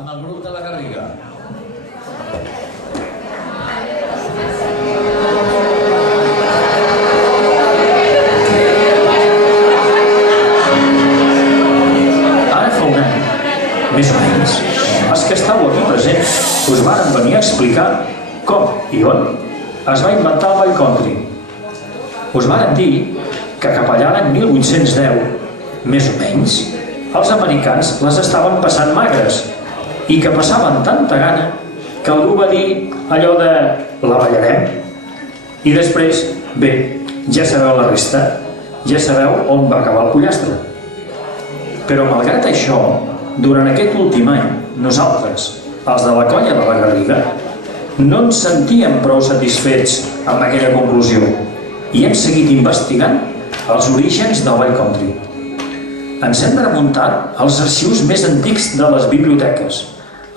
amb el grup de la Garriga. Ara fa un any, més o menys, els que estàu aquí presents us varen venir a explicar com i on es va inventar el ball country. Us varen dir que cap allà l'any 1810, més o menys, els americans les estaven passant magres i que passaven tanta gana que algú va dir allò de la ballarem. I després, bé, ja sabeu la resta, ja sabeu on va acabar el pollastre. Però malgrat això, durant aquest últim any, nosaltres, els de la colla de la Garriga, no ens sentíem prou satisfets amb aquella conclusió i hem seguit investigant els orígens del ball country. Ens hem remuntat als arxius més antics de les biblioteques,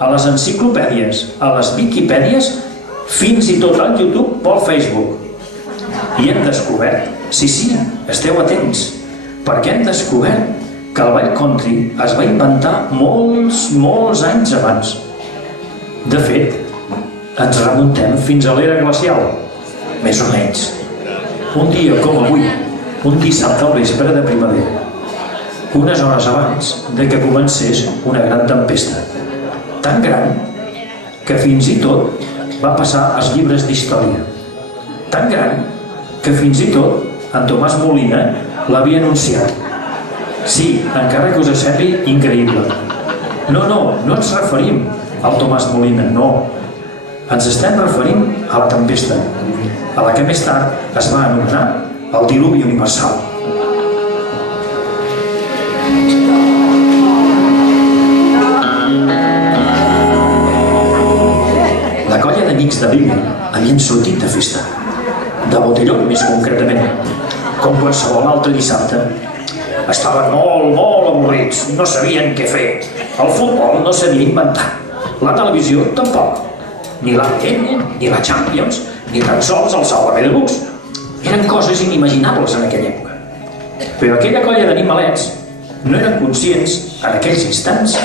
a les enciclopèdies, a les Wikipèdies, fins i tot al YouTube o al Facebook. I hem descobert, sí, esteu atents, perquè hem descobert que el ball country es va inventar molts anys abans. De fet, ens remuntem fins a l'era glacial, més o menys. Un dia com avui, un dissabte al vespre de primavera, unes hores abans de que comencés una gran tempesta. Tan gran que fins i tot va passar als llibres d'història. Tan gran que fins i tot en Tomàs Molina l'havia anunciat. Sí, encara que us sembli increïble. No ens referim al Tomàs Molina, no. Ens estem referint a la tempesta, a la que més tard es va anomenar el diluvi universal. La colla d'amics de Bill havien sortit de festa, de botelló més concretament, com qualsevol altre dissabte. Estaven molt avorrits, no sabien què fer. El futbol no s'havia inventat, la televisió tampoc, ni l'ADN, ni la Champions, ni tan sols el Sálvame Deluxe. Eren coses inimaginables en aquella època. Però aquella colla d'animalets no eren conscients, en aquells instants,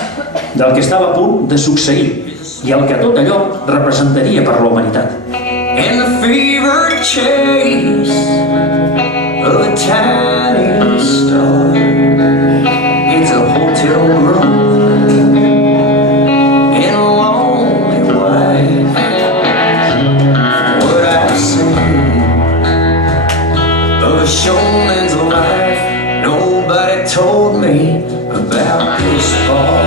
del que estava a punt de succeir i el que tot allò representaria per la humanitat. And the fever chase of a tiny star, it's a hotel room in a lonely wife. What I've seen of a showman's life, nobody told me about this part.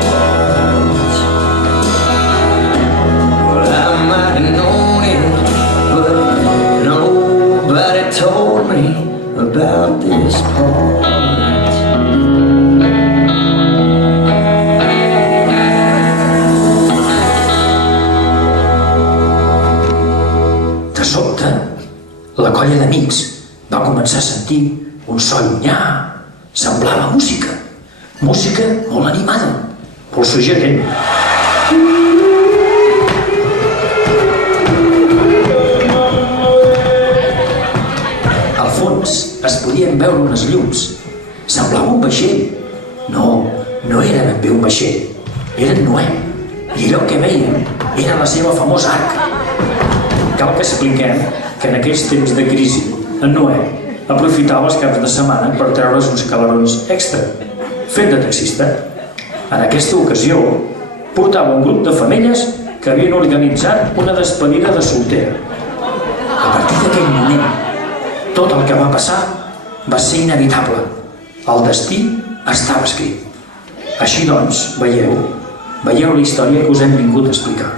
Told me about this part. De sobte, la colla d'amics va començar a sentir un so llunyà. Semblava música molt animada, molt suggerent. Es podien veure unes llums. Semblava un vaixell. No era ben bé un vaixell. Era en Noé. I allò que veiem era la seva famosa arca. Cal que expliquem que en aquells temps de crisi, en Noé aprofitava els caps de setmana per treure's uns calarons extra, fet de taxista. En aquesta ocasió, portava un grup de femelles que havien organitzat una despedida de soltera. A partir d'aquell moment, tot el que va passar va ser inevitable. El destí estava escrit. Així doncs, veieu la història que us hem vingut a explicar.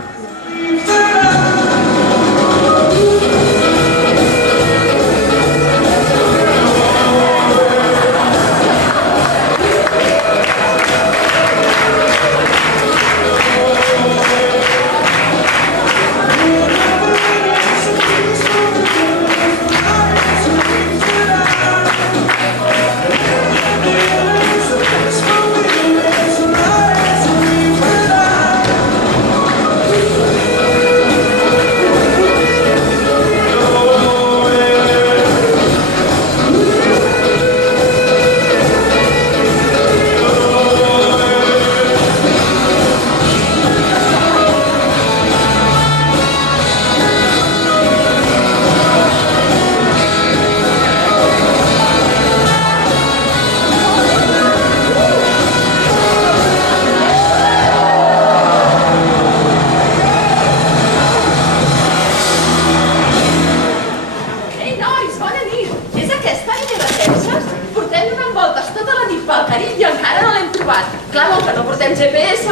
Clar, com que no portem GPS...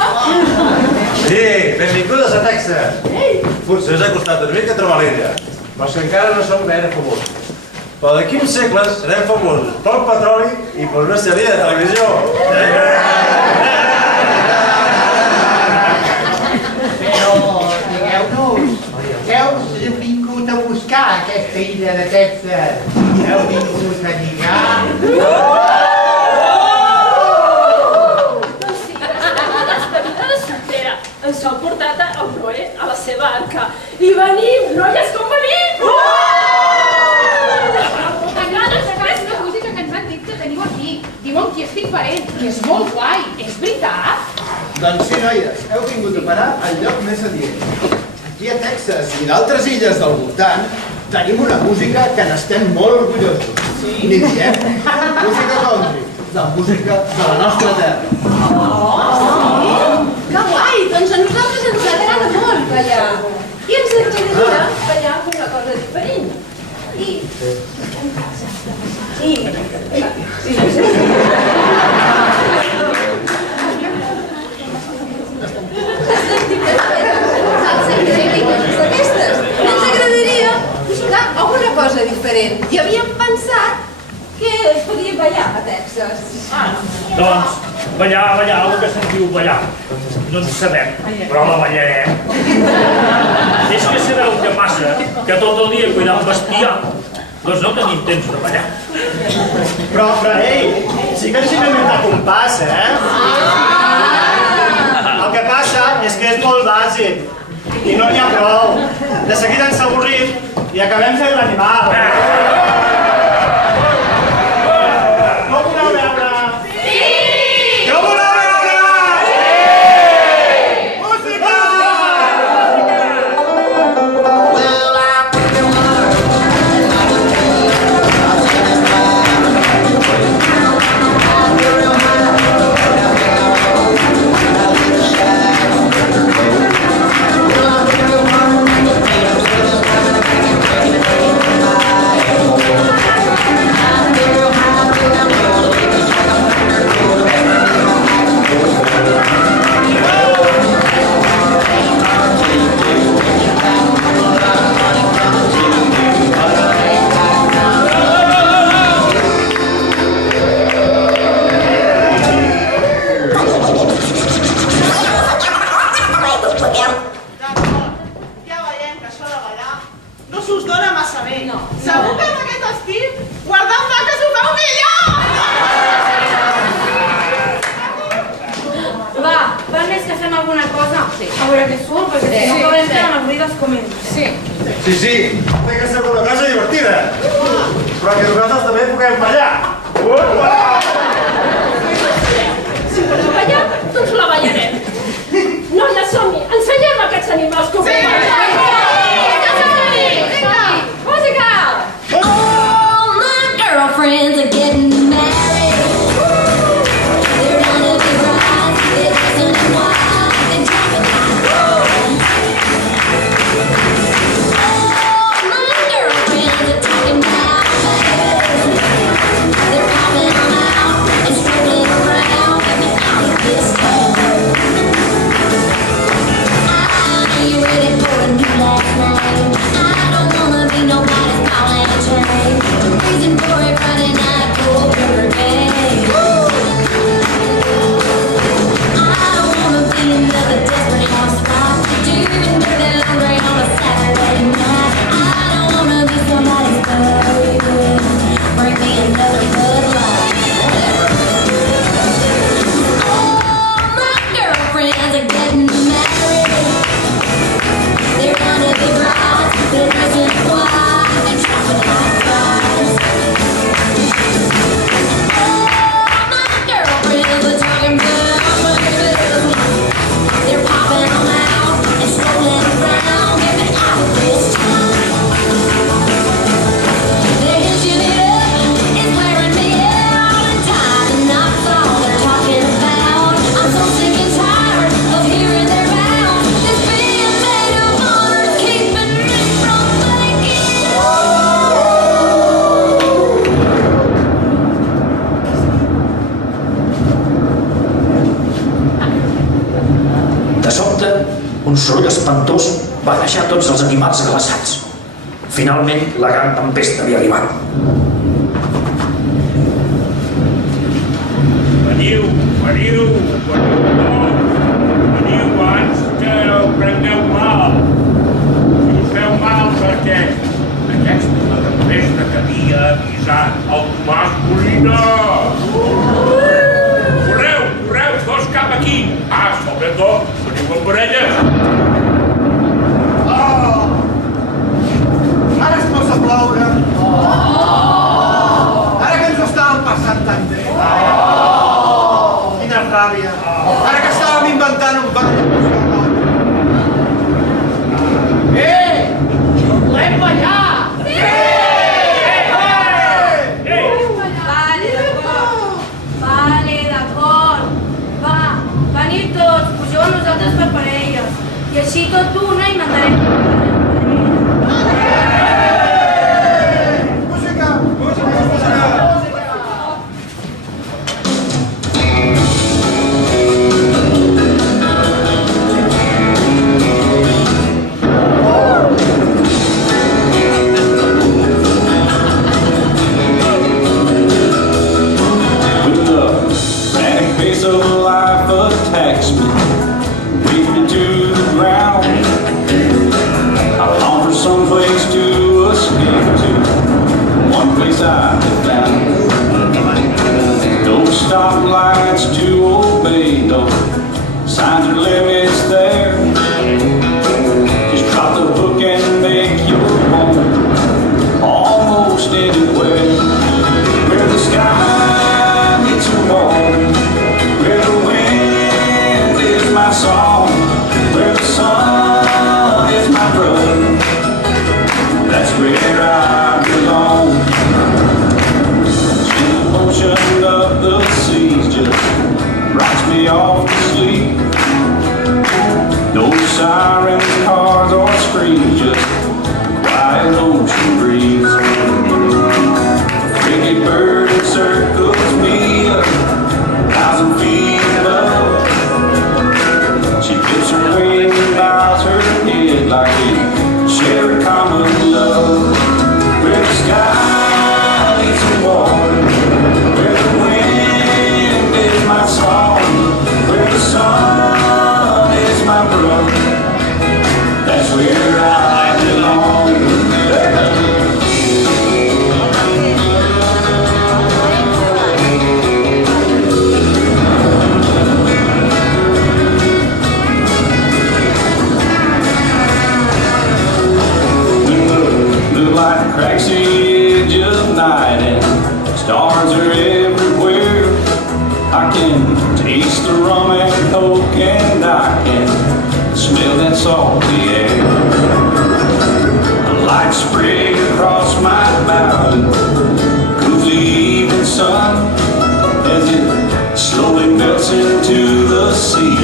Sí, benvingudes a Texas. Potser us ha costat una mica trobar l'illa, però és que encara no som gaire famosos. Però d'aquí uns segles serem famosos pel petroli i per una sèrie de televisió. Però, digueu-nos, què us heu vingut a buscar a aquesta illa de Texas? Heu vingut a lligar? Ens han portat el Noé a la seva arca. I venim, noies, com venim! Aquesta música que ens han dit que teniu aquí. Diuen que és diferent, que és molt guai. És veritat? Doncs sí, noies, heu vingut a parar al lloc més adient. Aquí a Texas i d'altres illes del voltant tenim una música que n'estem molt orgullosos. N'hi diem música country, la música de la nostra terra. Que guai! Doncs a nosaltres ens agrada molt ballar. I ens agradaria ballar amb una cosa diferent. Ens agradaria buscar alguna cosa diferent. I havíem pensat que es podia ballar a Texas. Doncs, ballar, el que se'n diu ballar. No en sabem, però la ballarem. És que sabeu què passa? Que tot el dia cuidant bestiar, doncs no tenim temps de ballar. Però, ei, sí que ens hi hem inventat un pas, El que passa és que és molt bàsic i no n'hi ha prou. De seguida ens avorrim i acabem fent l'animal. No voleu veure? Sí! No voleu veure? Sí! Música! Sí, té que ser una cosa divertida, però que nosaltres també puguem ballar. Si voleu ballar, doncs la ballarem. Noia, som-hi, ensenyem aquests animals com ho ballen. Vinga! Música! All my girlfriends are getting married. They're gonna be brides, they're dressing in white, they're jumping like gold. All my girlfriends are talking about baby. They're popping them out and strolling around, get me out of this hole. Are you ready for a new soroll espantós va deixar tots els animals glaçats. Finalment, la gran tempesta havia arribat. Veniu abans que ho prengueu mal. Si us feu mal perquè aquesta és la tempesta que havia avisat el Tomàs Molina. Correu, tots cap aquí. Sobretot, veniu en parelles. Ara es posa a ploure. Ara que ens ho estàvem passant tan bé. Quina ràbia. Ara que estàvem inventant un ball de música rock. Volem ballar! Vale, d'acord. Va, veniu tots, pugeu amb nosaltres per parelles. I així tot d'una i mandarem... Stoplights to obey, no signs or limits there. Just drop the hook and make your home almost anywhere. Where the sky meets the water, where the wind is my song, where the sun is my brother, that's where I belong. The motion of the seas just rocks me off to sleep. No sirens, cars, or screams, just quiet ocean breeze. A frigate bird encircles me 1,000 feet above. She dips her wings and bows her head like we share a common love. Where the sky meets the water, where the wind is my song, where the sun is my brother, that's where I belong. The light cracks the edge of night and stars are everywhere. I can taste the rum and coke and I can smell that salty air. A light spray across my bow cools the evening sun as it slowly melts into the sea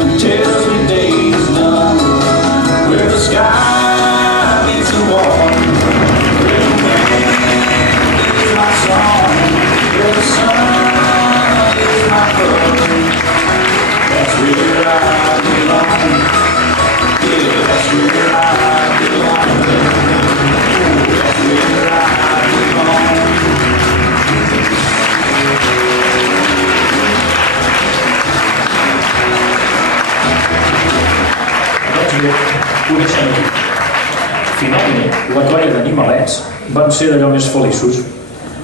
and tells me day's done. Where the sky meets the water, where the wind is my song, where the sun is my brother, that's where I belong. Yeah, that's where I belong. That's where I belong. Doncs bé, ho deixem aquí. Finalment, la colla d'animalets van ser d'allò més feliços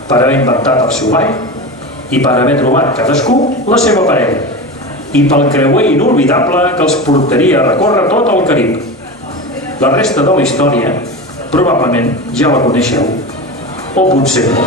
per haver inventat el seu ball i per haver trobat cadascú la seva parella i pel creuer inolvidable que els portaria a recórrer tot el Carib. La resta de la història probablement ja la coneixeu, o potser no.